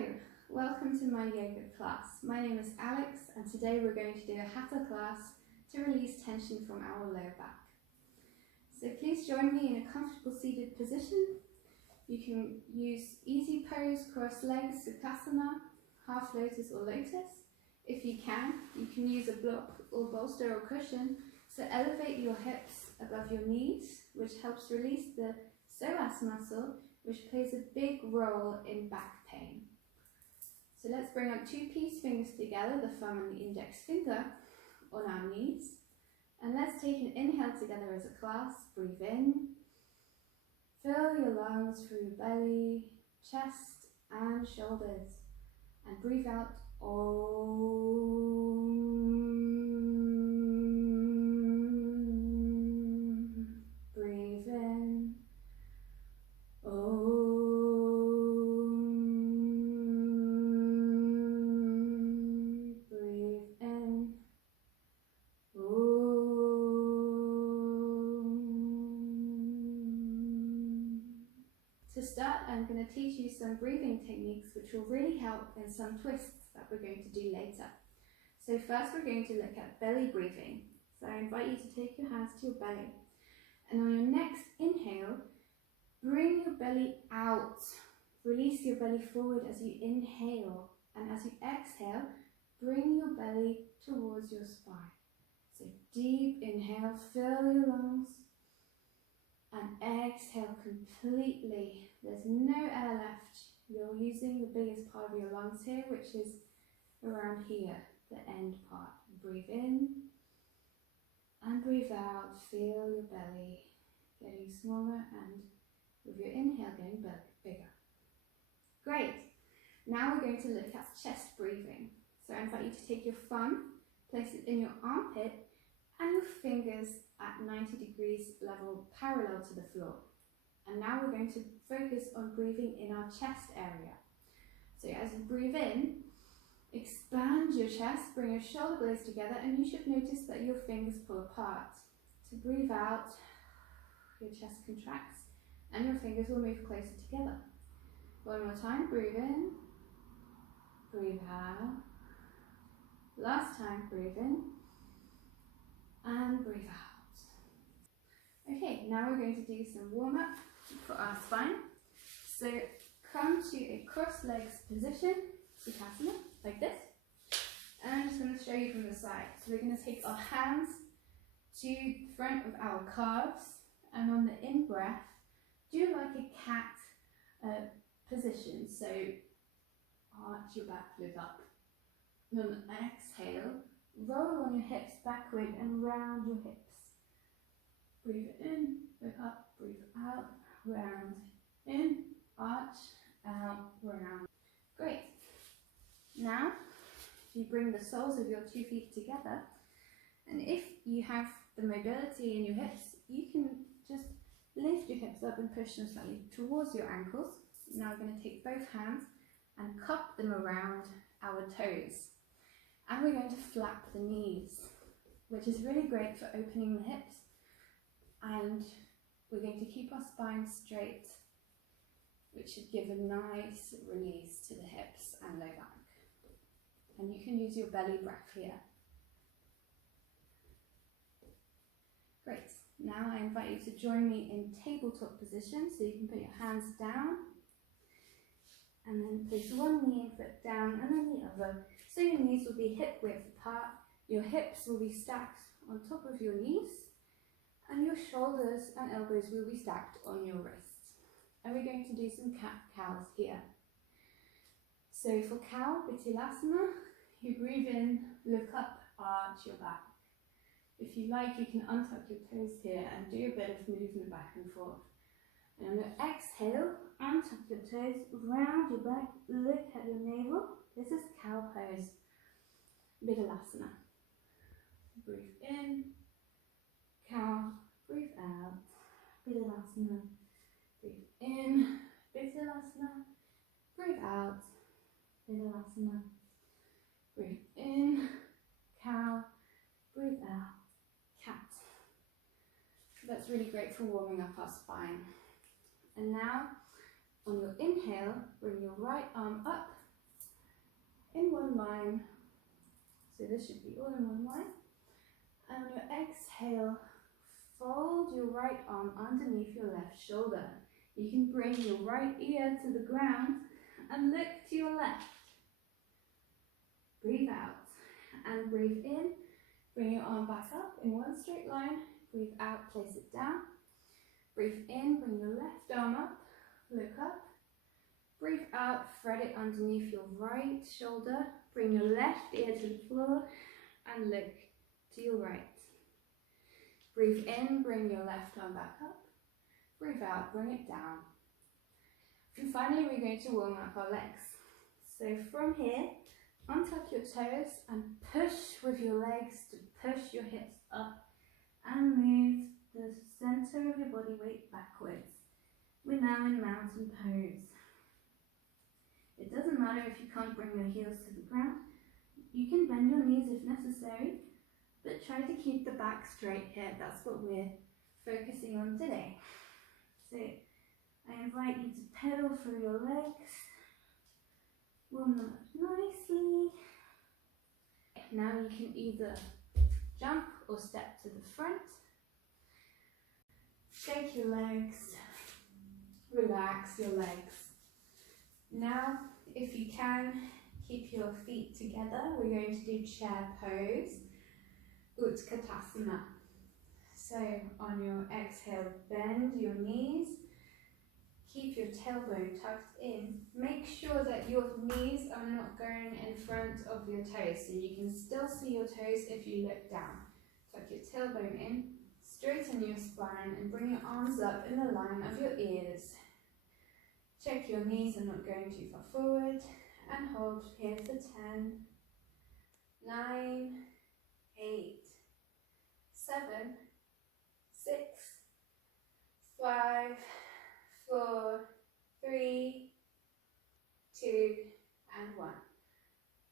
Hello, welcome to my yoga class. My name is Alex and today we're going to do a hatha class to release tension from our lower back. So please join me in a comfortable seated position. You can use easy pose, cross legs, sukhasana, half lotus or lotus. If you can use a block or bolster or cushion. So elevate your hips above your knees, which helps release the psoas muscle, which plays a big role in back pain. So let's bring up two peace fingers together, the thumb and the index finger on our knees. And let's take an inhale together as a class. Breathe in. Fill your lungs through your belly, chest and shoulders. And breathe out. Om. Breathe in. Om. Breathe in. Om. To start, I'm going to teach you some breathing techniques which will really help in some twists that we're going to do later. So first we're going to look at belly breathing. So I invite you to take your hands to your belly, and on your next inhale, bring your belly out. Release your belly forward as you inhale, and as you exhale, bring your belly towards your spine. So deep inhale, fill your lungs, and exhale completely. There's no air left. You're using the biggest part of your lungs here, which is around here, the end part. Breathe in and breathe out. Feel your belly getting smaller and with your inhale getting bigger. Great. Now we're going to look at chest breathing. So I invite you to take your thumb, place it in your armpit, and your fingers at 90 degrees level parallel to the floor. And now we're going to focus on breathing in our chest area. So as you breathe in, expand your chest, bring your shoulder blades together, and you should notice that your fingers pull apart. To breathe out, your chest contracts and your fingers will move closer together. One more time, breathe in, breathe out. Last time, breathe in and breathe out. Okay, now we're going to do some warm-up for our spine. So come to a cross legs position, sukhasana, like this. And I'm just going to show you from the side. So we're going to take our hands to the front of our calves, and on the in-breath, do like a cat position. So arch your back, look up. And on the exhale, roll on your hips backward and round your hips. Breathe in, look up, breathe out, round, in, arch, out, round. Great. Now, you bring the soles of your 2 feet together, and if you have the mobility in your hips, you can just lift your hips up and push them slightly towards your ankles. Now we're going to take both hands and cup them around our toes. And we're going to flap the knees, which is really great for opening the hips. And we're going to keep our spine straight, which should give a nice release to the hips and low back. And you can use your belly breath here. Great. Now I invite you to join me in tabletop position. So you can put your hands down and then place one knee and foot down and then the other. So your knees will be hip width apart. Your hips will be stacked on top of your knees, and your shoulders and elbows will be stacked on your wrists. And we're going to do some cat-cows here. So for cow, Bittilasana, you breathe in, look up, arch your back. If you like, you can untuck your toes here and do a bit of movement back and forth. And on your exhale, untuck your toes, round your back, look at your navel. This is cow pose, Bittilasana. Breathe in, cow, breathe out, Bittilasana. Breathe in, Bittilasana. Breathe out, Bittilasana. Breathe in, cow, breathe out, cat. That's really great for warming up our spine. And now, on your inhale, bring your right arm up in one line. So this should be all in one line. And on your exhale, fold your right arm underneath your left shoulder. You can bring your right ear to the ground and look to your left. Breathe out and breathe in. Bring your arm back up in one straight line. Breathe out, place it down. Breathe in, bring your left arm up, look up. Breathe out, thread it underneath your right shoulder. Bring your left ear to the floor and look to your right. Breathe in, bring your left arm back up. Breathe out, bring it down. And finally, we're going to warm up our legs. So from here, untuck your toes and push with your legs to push your hips up and move the center of your body weight backwards. We're now in mountain pose. It doesn't matter if you can't bring your heels to the ground. You can bend your knees if necessary, but try to keep the back straight here. That's what we're focusing on today. So I invite you to pedal through your legs, warm them up nicely. Now you can either jump or step to the front. Shake your legs, relax your legs. Now, if you can, keep your feet together. We're going to do chair pose, Utkatasana. So on your exhale, bend your knees. Keep your tailbone tucked in. Make sure that your knees are not going in front of your toes, so you can still see your toes if you look down. Tuck your tailbone in, straighten your spine and bring your arms up in the line of your ears. Check your knees are not going too far forward and hold here for 10, 9, 8, 7, 6, 5, 4, 3, 2, and 1.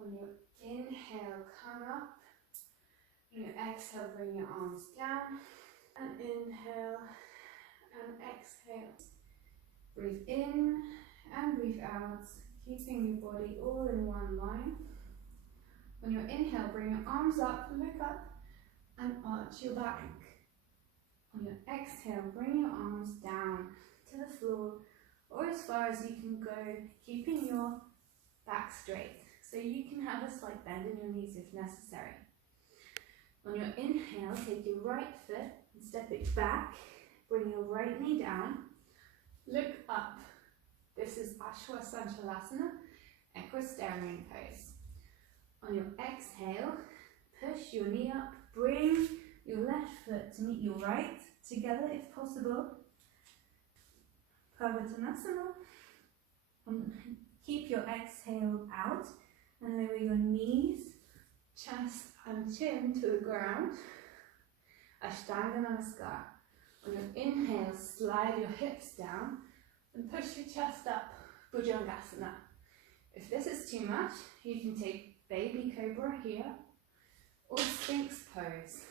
On your inhale, come up. On your exhale, bring your arms down. And inhale and exhale. Breathe in and breathe out, keeping your body all in one line. On your inhale, bring your arms up, look up, and arch your back. On your exhale, bring your arms down to the floor or as far as you can go, keeping your back straight. So you can have a slight bend in your knees if necessary. On your inhale, take your right foot and step it back. Bring your right knee down. Look up. This is Ashwasanchalasana, equestrian pose. On your exhale, push your knee up. Bring your left foot to meet your right, together if possible. Parvattanasana. Keep your exhale out and lower your knees, chest and chin to the ground. Ashtanga Namaskar. On your inhale, slide your hips down and push your chest up, Bhujangasana. If this is too much, you can take baby cobra here or sphinx pose.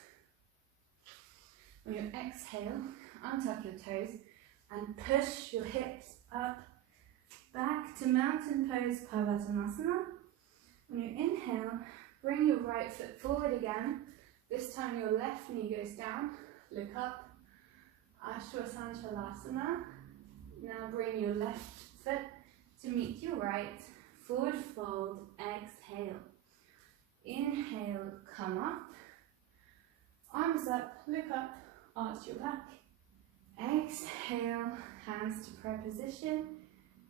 On your exhale, untuck your toes and push your hips up, back to mountain pose, Parvattanasana. On your inhale, bring your right foot forward again. This time your left knee goes down, look up, Ashwasanchalasana. Now bring your left foot to meet your right, forward fold, exhale. Inhale, come up, arms up, look up, arch your back. Exhale, hands to prayer position.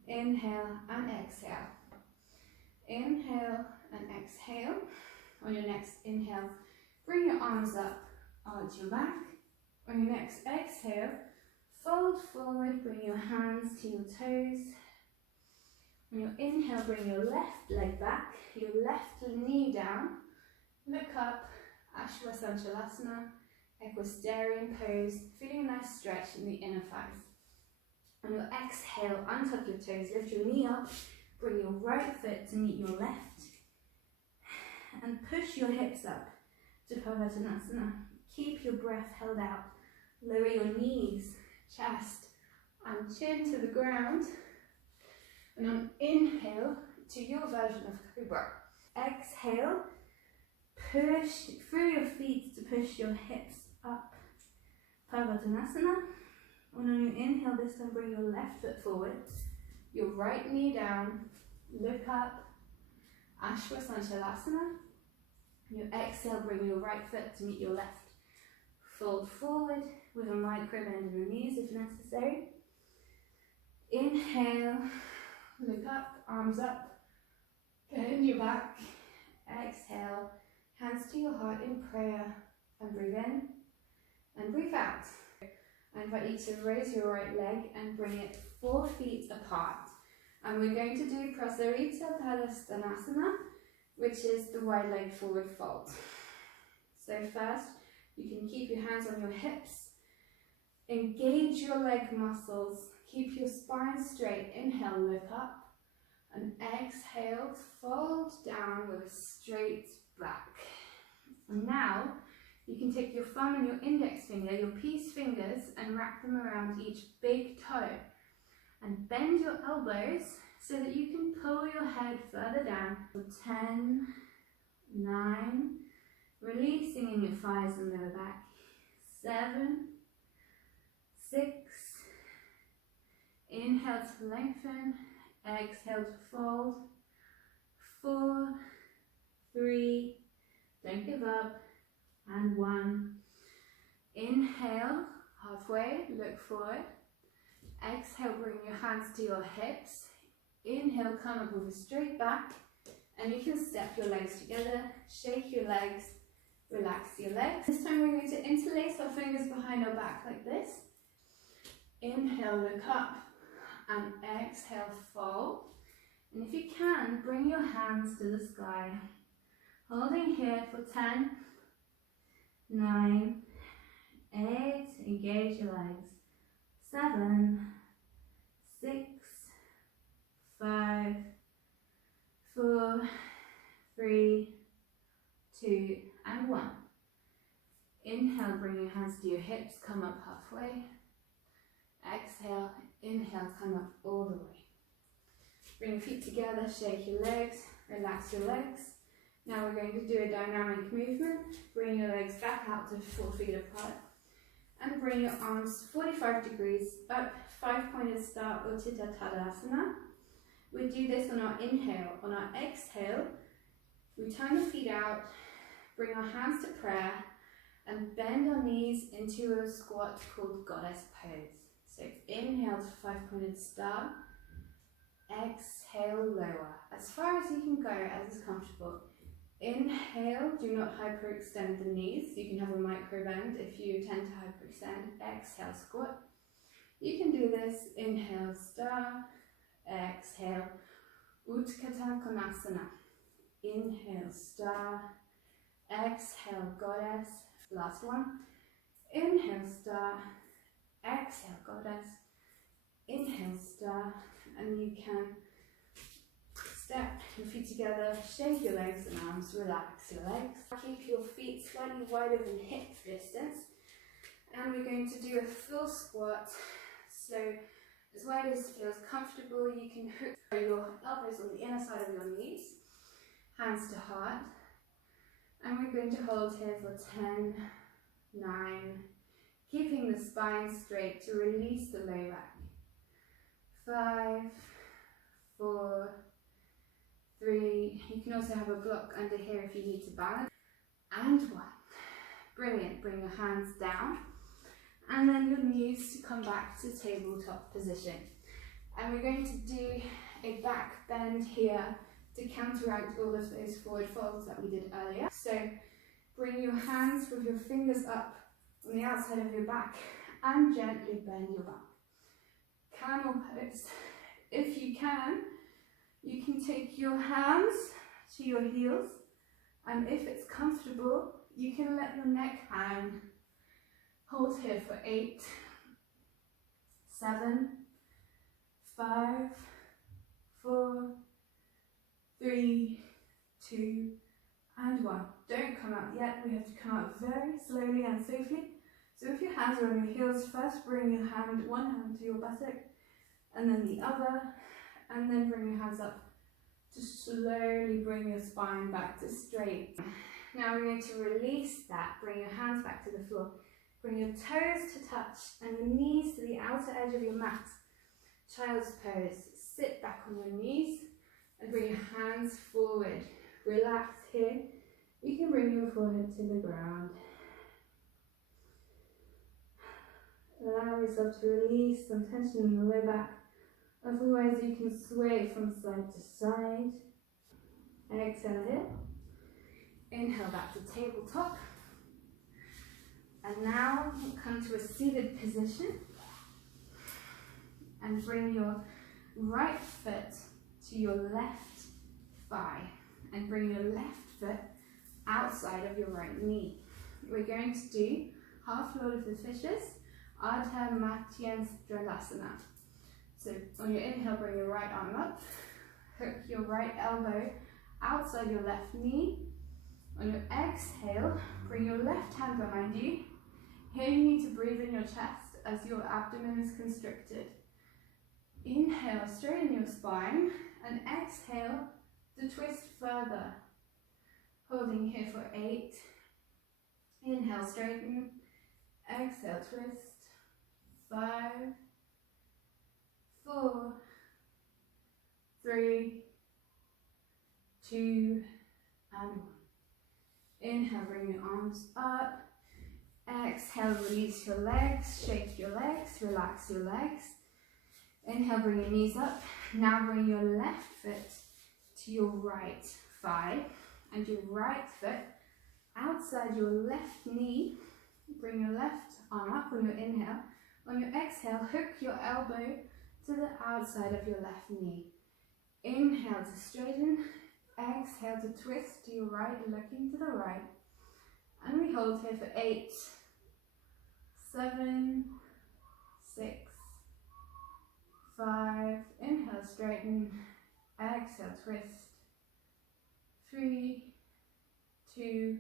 Inhale and exhale. Inhale and exhale. On your next inhale, bring your arms up, arch your back. On your next exhale, fold forward, bring your hands to your toes. On your inhale, bring your left leg back, your left knee down. Look up, Ashwasanchalasana, equestrian pose, feeling a nice stretch in the inner thighs. On your exhale, untuck your toes, lift your knee up, bring your right foot to meet your left, and push your hips up to Parvattanasana. Keep your breath held out. Lower your knees, chest, and chin to the ground. And on inhale, to your version of cobra. exhale, push through your feet to push your hips up. Parvattanasana. And on your inhale, this time bring your left foot forward, your right knee down, look up, Ashwasandhalasana. Your exhale, bring your right foot to meet your left. Fold forward with a micro bend of your knees if necessary. Inhale, look up, arms up, bend your back. Exhale, hands to your heart in prayer, and breathe in and breathe out. I invite you to raise your right leg and bring it 4 feet apart. And we're going to do Prasarita Padasvanasana, which is the wide leg forward fold. So first, you can keep your hands on your hips, engage your leg muscles, keep your spine straight. Inhale, look up, and exhale, fold down with a straight back. And now, you can take your thumb and your index finger, your peace fingers, and wrap them around each big toe. And bend your elbows so that you can pull your head further down. 10, 9, releasing in your thighs and lower back. 7, 6, inhale to lengthen, exhale to fold. 4, 3, don't give up, and 1. Inhale, halfway, look forward. Exhale, bring your hands to your hips. Inhale, come up with a straight back, and you can step your legs together, shake your legs, relax your legs. This time we're going to interlace our fingers behind our back like this. Inhale, look up, and exhale, fold. And if you can, bring your hands to the sky. Holding here for 10, 9, 8, engage your legs. 7, 6, 5, 4, 3, 2, and 1. Inhale, bring your hands to your hips, come up halfway. Exhale, inhale, come up all the way. Bring your feet together, shake your legs, relax your legs. Now we're going to do a dynamic movement. Bring your legs back out to 4 feet apart. And bring your arms 45 degrees up, 5-pointed star Utthita Tadasana. We do this on our inhale. On our exhale, we turn the feet out, bring our hands to prayer, and bend our knees into a squat called Goddess Pose. So inhale to 5-pointed star, exhale, lower. As far as you can go, as is comfortable. Inhale, do not hyperextend the knees. You can have a micro bend if you tend to hyperextend. Exhale, squat. You can do this. Inhale, star. Exhale, Utthita Konasana. Inhale, star. Exhale, goddess. Last one. Inhale, star. Exhale, goddess. Inhale, star. And you can step your feet together, shake your legs and arms, relax your legs. Keep your feet slightly wider than hip distance. And we're going to do a full squat. So as wide as feels comfortable, you can hook your elbows on the inner side of your knees, hands to heart. And we're going to hold here for 10, 9, keeping the spine straight to release the low back. 5, 4, 3, you can also have a block under here if you need to balance, and 1. Brilliant, bring your hands down, and then your knees to come back to tabletop position. And we're going to do a back bend here to counteract all of those forward folds that we did earlier. So bring your hands with your fingers up on the outside of your back, and gently bend your back. Camel pose. If you can take your hands to your heels, and if it's comfortable, you can let your neck hang. Hold here for 8, 7, 5, 4, 3, 2, and 1. Don't come out yet. We have to come out very slowly and safely. So if your hands are on your heels, first bring your hand, one hand to your buttock, and then the other, and then bring your hands up to slowly bring your spine back to straight. Now we're going to release that. Bring your hands back to the floor. Bring your toes to touch and your knees to the outer edge of your mat. Child's pose. Sit back on your knees and bring your hands forward. Relax here. You can bring your forehead to the ground. Allow yourself to release some tension in the low back. Otherwise you can sway from side to side. Exhale here. Inhale back to tabletop. And now come to a seated position. And bring your right foot to your left thigh. And bring your left foot outside of your right knee. We're going to do half Lord of the Fishes, Ardha Matsyendrasana. So on your inhale, bring your right arm up, hook your right elbow outside your left knee. On your exhale, bring your left hand behind you. Here you need to breathe in your chest as your abdomen is constricted. Inhale, straighten your spine, and exhale to twist further. Holding here for 8. Inhale, straighten. Exhale, twist. 5, 4, 3, 2, and 1. Inhale, bring your arms up. Exhale, release your legs, shake your legs, relax your legs. Inhale, bring your knees up. Now bring your left foot to your right thigh and your right foot outside your left knee. Bring your left arm up on your inhale. On your exhale, hook your elbow to the outside of your left knee. Inhale to straighten. Exhale to twist to your right, looking to the right. And we hold here for 8, 7, 6, 5. Inhale, straighten. Exhale, twist. 3, 2,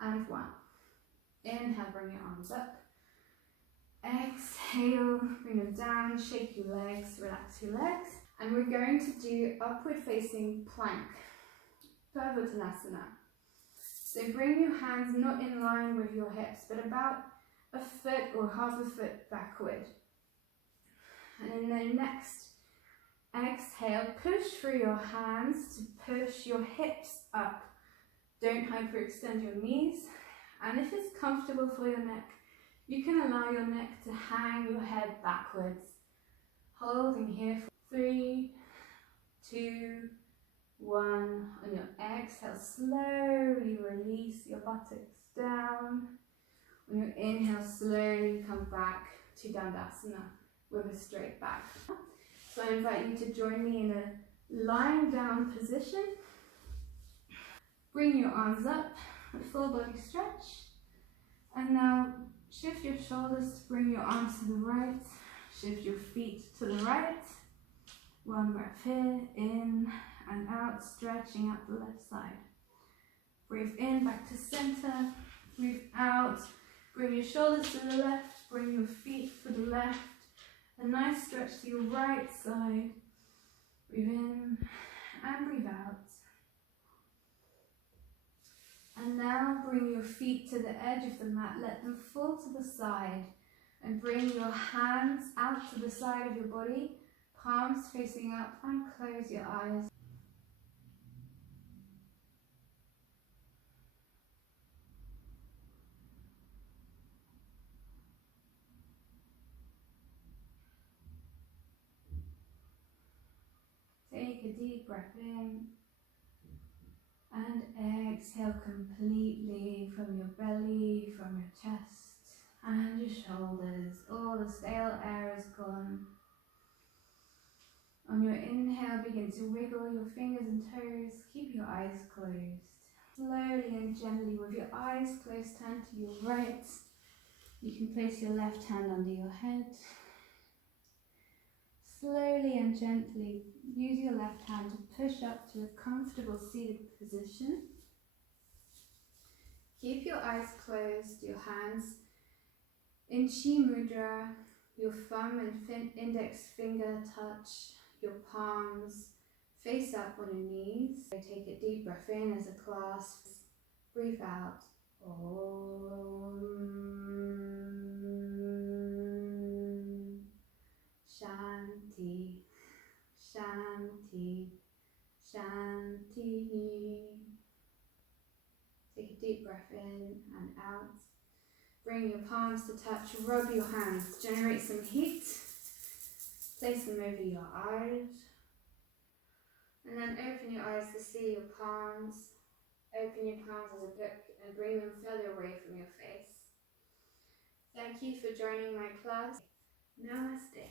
and 1. Inhale, bring your arms up. Exhale, bring them down, shake your legs, relax your legs. And we're going to do upward facing plank, Purvottanasana. So bring your hands not in line with your hips, but about a foot or half a foot backward. And in the next exhale, push through your hands to push your hips up. Don't hyperextend your knees. And if it's comfortable for your neck, you can allow your neck to hang your head backwards. Holding here for 3, 2, 1. On your exhale, slowly release your buttocks down. On your inhale, slowly come back to Dandasana with a straight back. So I invite you to join me in a lying down position. Bring your arms up, a full body stretch. And now shift your shoulders to bring your arms to the right. Shift your feet to the right. One breath here, in and out, stretching out the left side. Breathe in, back to center. Breathe out. Bring your shoulders to the left. Bring your feet to the left. A nice stretch to your right side. Breathe in and breathe out. And now bring your feet to the edge of the mat. Let them fall to the side. And bring your hands out to the side of your body. Palms facing up, and close your eyes. Take a deep breath in and exhale completely from your belly, from your chest and your shoulders. All the stale air is gone. On your inhale, begin to wiggle your fingers and toes. Keep your eyes closed. Slowly and gently, with your eyes closed, turn to your right. You can place your left hand under your head. Slowly and gently, use your left hand to push up to a comfortable seated position. Keep your eyes closed, your hands in Chi Mudra, your thumb and index finger touch your palms Face up on your knees. So take a deep breath in as a clasp. Breathe out. Om Shanti, Shanti, Shanti. Take a deep breath in and out. Bring your palms to touch, rub your hands, generate some heat. Place them over your eyes. And then open your eyes to see your palms. Open your palms as a book and bring them further away from your face. Thank you for joining my class. Namaste.